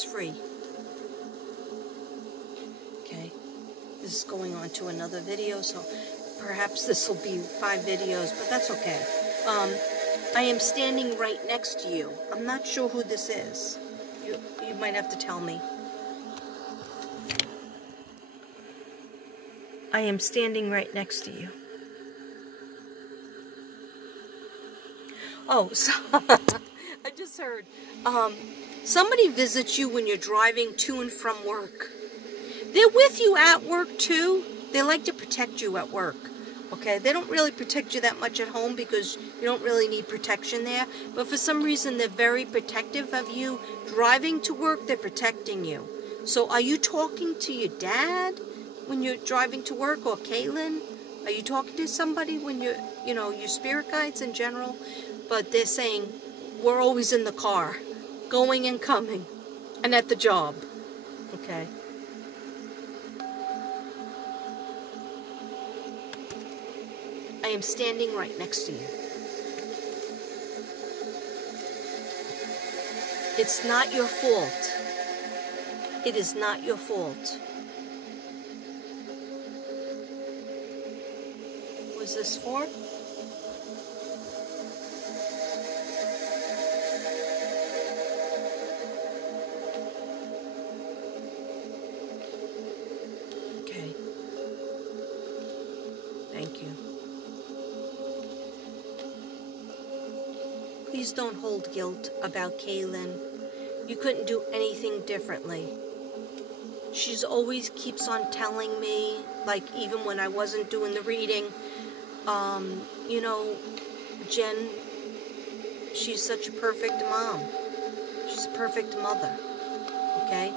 It's free. Okay, this is going on to another video, so perhaps this will be 5 videos, but that's okay. I am standing right next to you. I'm not sure who this is. You might have to tell me. I am standing right next to you. Oh, so I just heard. Somebody visits you when you're driving to and from work. They're with you at work too. They like to protect you at work. Okay, they don't really protect you that much at home because you don't really need protection there. But for some reason, they're very protective of you. Driving to work, they're protecting you. So are you talking to your dad when you're driving to work, or Caitlin? Are you talking to somebody when you're, your spirit guides in general? But they're saying, we're always in the car, going and coming, and at the job. Okay. I am standing right next to you. It's not your fault. It is not your fault. What is this for? Okay. Thank you. Please don't hold guilt about Kaylin. You couldn't do anything differently. She's always keeps on telling me, like even when I wasn't doing the reading, Jen, she's such a perfect mom. She's a perfect mother, okay?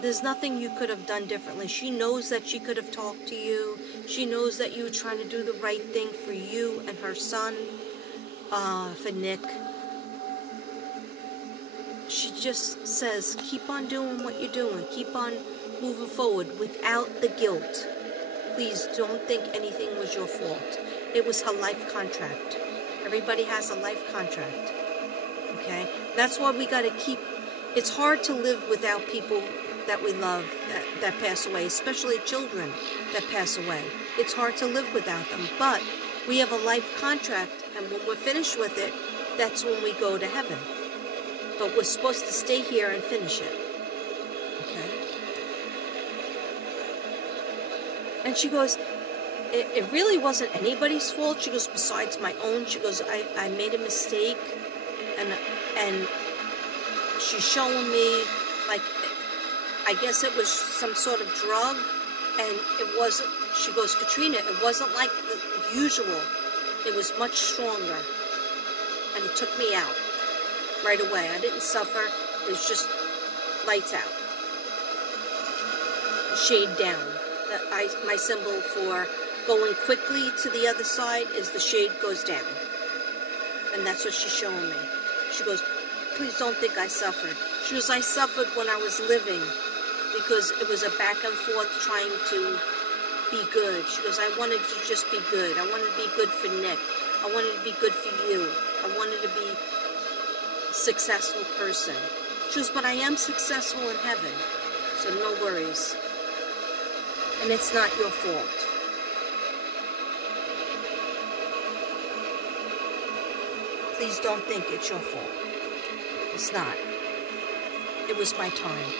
There's nothing you could have done differently. She knows that she could have talked to you. She knows that you were trying to do the right thing for you and her son, for Nick. She just says, keep on doing what you're doing. Keep on moving forward without the guilt. Please don't think anything was your fault. It was her life contract. Everybody has a life contract. Okay? That's why we got to keep... It's hard to live without people that we love that pass away, especially children that pass away. It's hard to live without them. But we have a life contract, and when we're finished with it, that's when we go to heaven. But we're supposed to stay here and finish it. Okay? And she goes, it really wasn't anybody's fault. She goes, besides my own. She goes, I made a mistake. And she's showing me, like, I guess it was some sort of drug. And it wasn't, she goes, Katrina, it wasn't like the usual. It was much stronger. And it took me out right away. I didn't suffer. It was just lights out. Shade down. My symbol for going quickly to the other side is the shade goes down. And that's what she's showing me. She goes, please don't think I suffered. She goes, I suffered when I was living because it was a back and forth trying to be good. She goes, I wanted to just be good. I wanted to be good for Nick. I wanted to be good for you. I wanted to be a successful person. She goes, but I am successful in heaven, so no worries. And it's not your fault. Please don't think it's your fault. It's not. It was my time.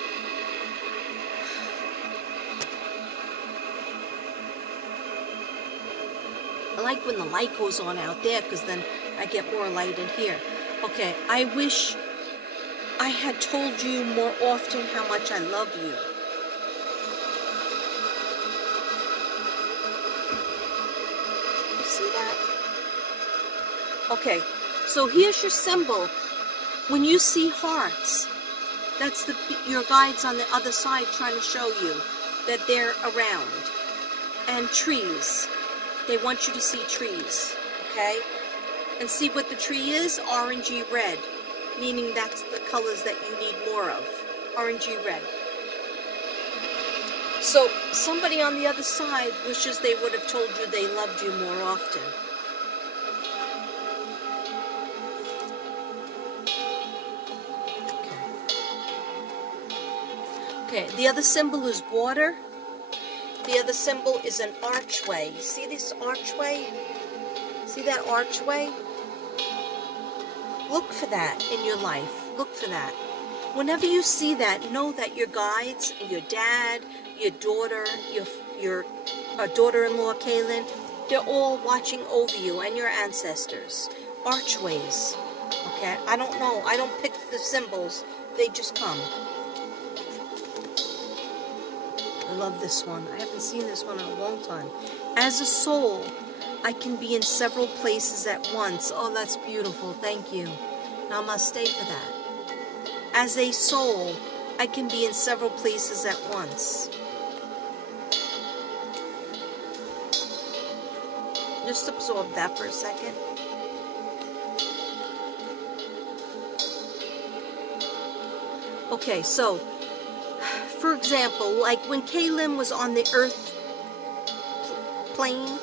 I like when the light goes on out there because then I get more light in here. Okay, I wish I had told you more often how much I love you. You see that? Okay, so here's your symbol. When you see hearts, that's your guides on the other side trying to show you that they're around. And trees. They want you to see trees, okay? And see what the tree is? Orangey red, meaning that's the colors that you need more of. Orangey red. So somebody on the other side wishes they would have told you they loved you more often. Okay. Okay, the other symbol is water. The other symbol is an archway. See this archway? See that archway? Look for that in your life. Look for that. Whenever you see that, know that your guides, your dad, your daughter, your daughter-in-law, Kaylin, they're all watching over you and your ancestors. Archways. Okay? I don't know. I don't pick the symbols. They just come. I love this one. I haven't seen this one in a long time. As a soul, I can be in several places at once. Oh, that's beautiful. Thank you. Namaste for that. As a soul, I can be in several places at once. Just absorb that for a second. Okay, so, for example, like when Kaylin was on the earth plane,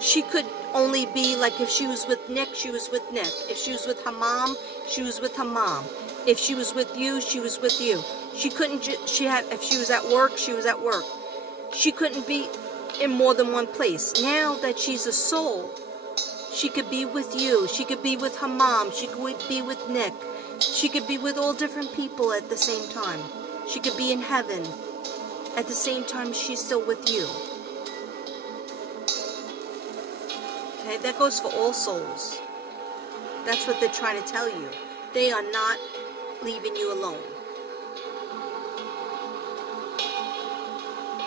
she could only be like, if she was with Nick, she was with Nick. If she was with her mom, she was with her mom. If she was with you, she was with you. She couldn't, if she was at work, she was at work. She couldn't be in more than one place. Now that she's a soul, she could be with you. She could be with her mom. She could be with Nick. She could be with all different people at the same time. She could be in heaven. At the same time, she's still with you. Okay, that goes for all souls. That's what they're trying to tell you. They are not leaving you alone.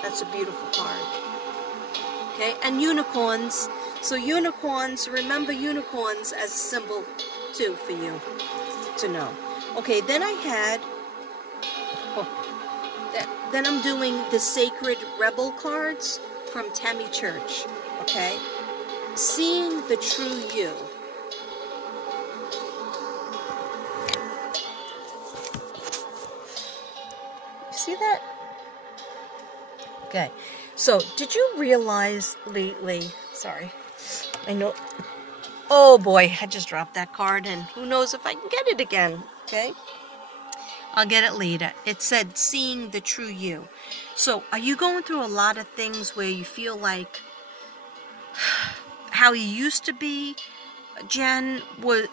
That's a beautiful card. Okay, and unicorns. So unicorns, remember unicorns as a symbol too for you to know. Okay, then I had, then I'm doing the Sacred Rebel cards from Tammy Church. Okay, seeing the true you. See that? Okay, so did you realize lately, sorry, I know, oh boy, I just dropped that card and who knows if I can get it again, okay? I'll get it later. It said, seeing the true you. So are you going through a lot of things where you feel like how you used to be, Jen,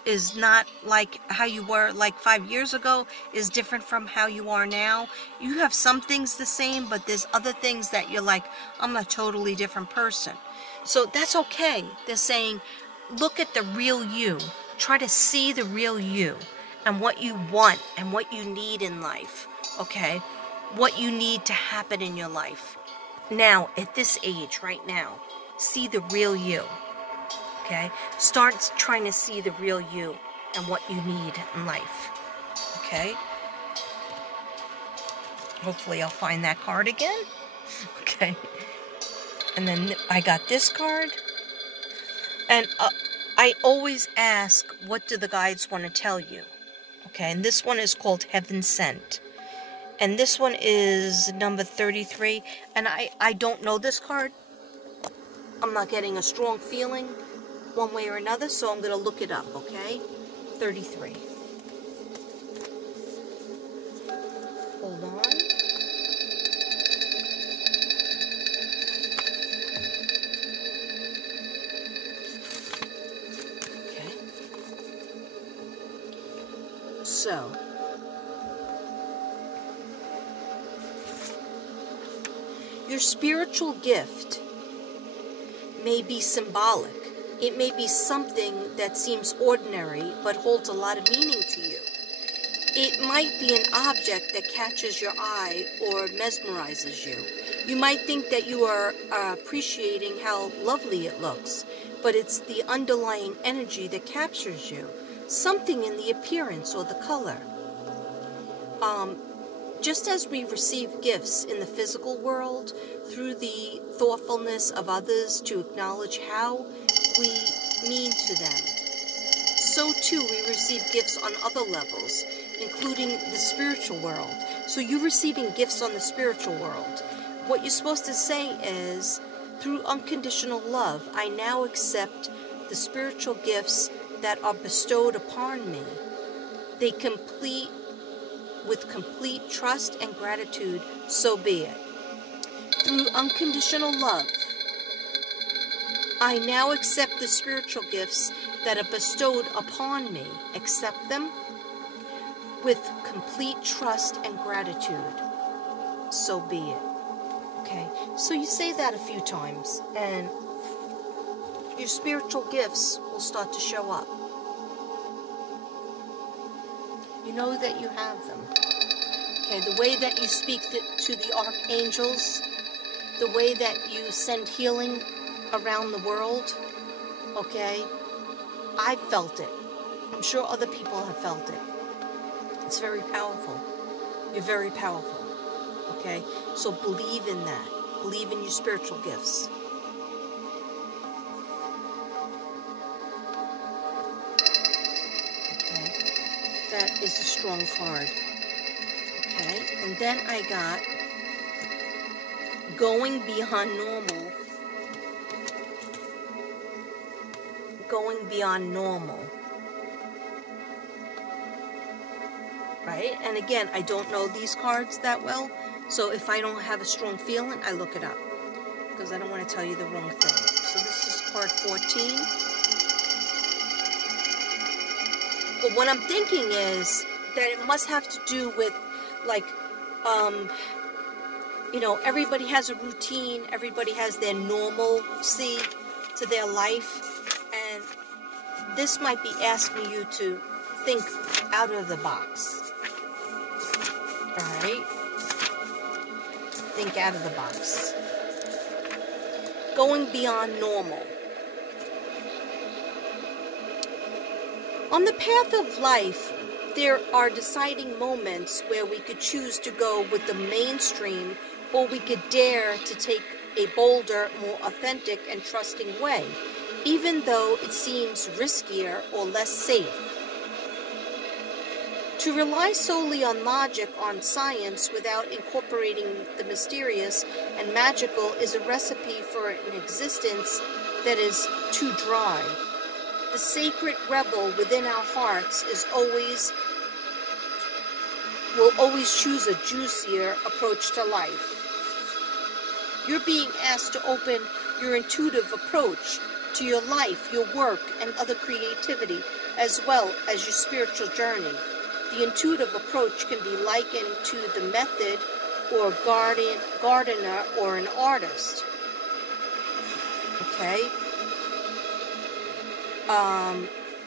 is not like how you were like 5 years ago, is different from how you are now? You have some things the same, but there's other things that you're like, I'm a totally different person. So that's okay. They're saying, look at the real you. Try to see the real you and what you want and what you need in life, okay? What you need to happen in your life. Now, at this age, right now, see the real you. Okay? Start trying to see the real you and what you need in life. Okay? Hopefully I'll find that card again. Okay. And then I got this card. And I always ask, what do the guides want to tell you? Okay, and this one is called Heaven Sent. And this one is number 33. And I don't know this card. I'm not getting a strong feeling one way or another, so I'm going to look it up, okay? 33. Hold on. Okay. So, your spiritual gift may be symbolic. It may be something that seems ordinary, but holds a lot of meaning to you. It might be an object that catches your eye or mesmerizes you. You might think that you are appreciating how lovely it looks, but it's the underlying energy that captures you. Something in the appearance or the color. Just as we receive gifts in the physical world through the thoughtfulness of others to acknowledge how we mean to them, so too we receive gifts on other levels, including the spiritual world. So you're receiving gifts on the spiritual world. What you're supposed to say is, through unconditional love, I now accept the spiritual gifts that are bestowed upon me. They complete with with complete trust and gratitude, so be it. Through unconditional love, I now accept the spiritual gifts that are bestowed upon me. Accept them with complete trust and gratitude, so be it. Okay, so you say that a few times, and your spiritual gifts will start to show up. You know that you have them. Okay, the way that you speak to the archangels, the way that you send healing around the world, okay, I've felt it. I'm sure other people have felt it. It's very powerful. You're very powerful, okay? So believe in that. Believe in your spiritual gifts. Okay, that is a strong card. Okay, and then I got going beyond normal. Going beyond normal. Right? And again, I don't know these cards that well, so if I don't have a strong feeling, I look it up, because I don't want to tell you the wrong thing. So this is card 14. But what I'm thinking is that it must have to do with, like, you know, everybody has a routine, everybody has their normalcy to their life, and this might be asking you to think out of the box. Alright? Think out of the box. Going beyond normal. On the path of life, there are deciding moments where we could choose to go with the mainstream, or we could dare to take a bolder, more authentic and trusting way, even though it seems riskier or less safe. To rely solely on logic, on science, without incorporating the mysterious and magical is a recipe for an existence that is too dry. The sacred rebel within our hearts will always choose a juicier approach to life. You're being asked to open your intuitive approach to your life, your work, and other creativity, as well as your spiritual journey. The intuitive approach can be likened to the method or gardener or an artist. Okay?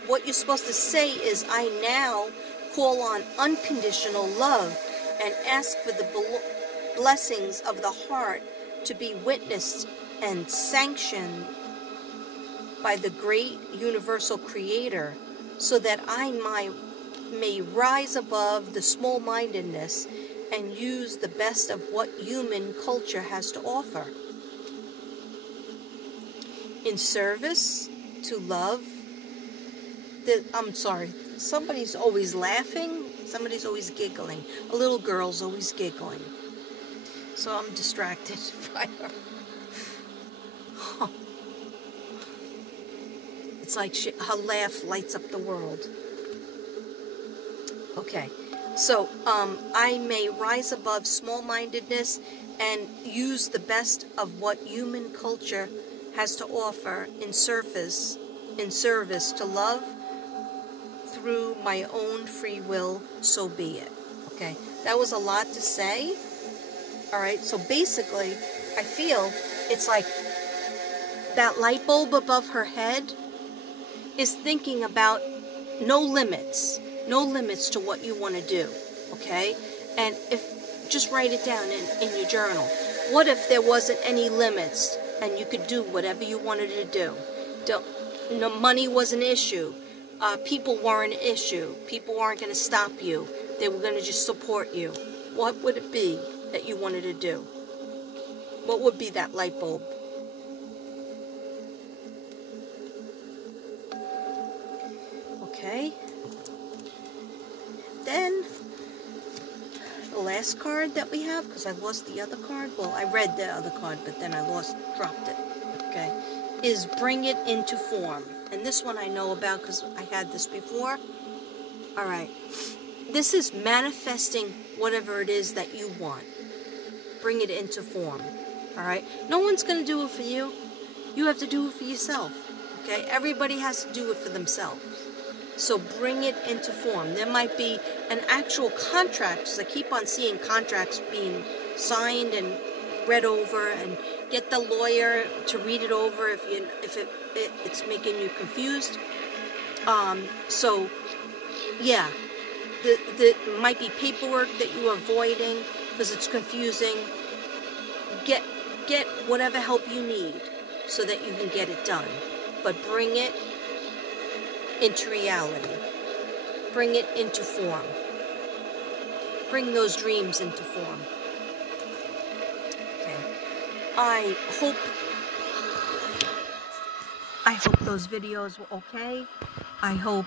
What you're supposed to say is, I now call on unconditional love and ask for the blessings of the heart to be witnessed and sanctioned by the great universal creator, so that I may rise above the small-mindedness and use the best of what human culture has to offer. In service to love, I'm sorry, somebody's always laughing, somebody's always giggling. A little girl's always giggling. So I'm distracted by her. It's like her laugh lights up the world. Okay, so I may rise above small-mindedness and use the best of what human culture has to offer in service to love through my own free will, so be it. Okay, that was a lot to say. All right, so basically, I feel it's like that light bulb above her head is thinking about no limits to what you want to do, okay? And just write it down in your journal. What if there wasn't any limits and you could do whatever you wanted to do? No, money was an issue. People weren't an issue. People weren't going to stop you. They were going to just support you. What would it be that you wanted to do? What would be that light bulb? Okay. Then, the last card that we have, because I lost the other card. Well, I read the other card, but then I dropped it. Okay. Is bring it into form. And this one I know about because I had this before. Alright. This is manifesting whatever it is that you want. Bring it into form. All right? No one's going to do it for you. You have to do it for yourself. Okay? Everybody has to do it for themselves. So bring it into form. There might be an actual contract, because I keep on seeing contracts being signed and read over, and get the lawyer to read it over if it's making you confused. So yeah, the might be paperwork that you are avoiding because it's confusing. Get whatever help you need so that you can get it done, but bring it into reality. Bring it into form. Bring those dreams into form. Okay. I hope those videos were okay. I hope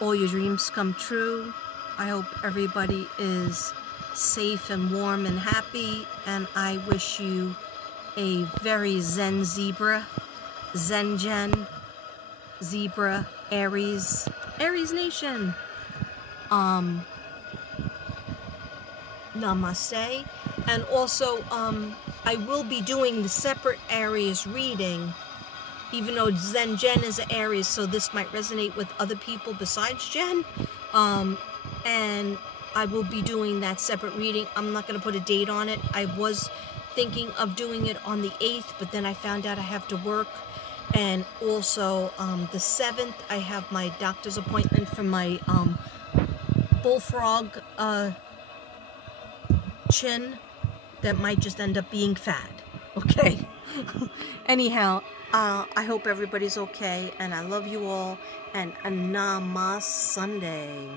all your dreams come true. I hope everybody is safe and warm and happy, and I wish you a very Zen zebra, Zen Gen, Zebra, Aries Nation. Namaste. And also, I will be doing the separate Aries reading, even though Zen Gen is an Aries, so this might resonate with other people besides Jen. And I will be doing that separate reading. I'm not going to put a date on it. I was thinking of doing it on the 8th, but then I found out I have to work. And also, the 7th, I have my doctor's appointment for my bullfrog chin that might just end up being fat. Okay? Anyhow, I hope everybody's okay, and I love you all, and Namaste Sunday.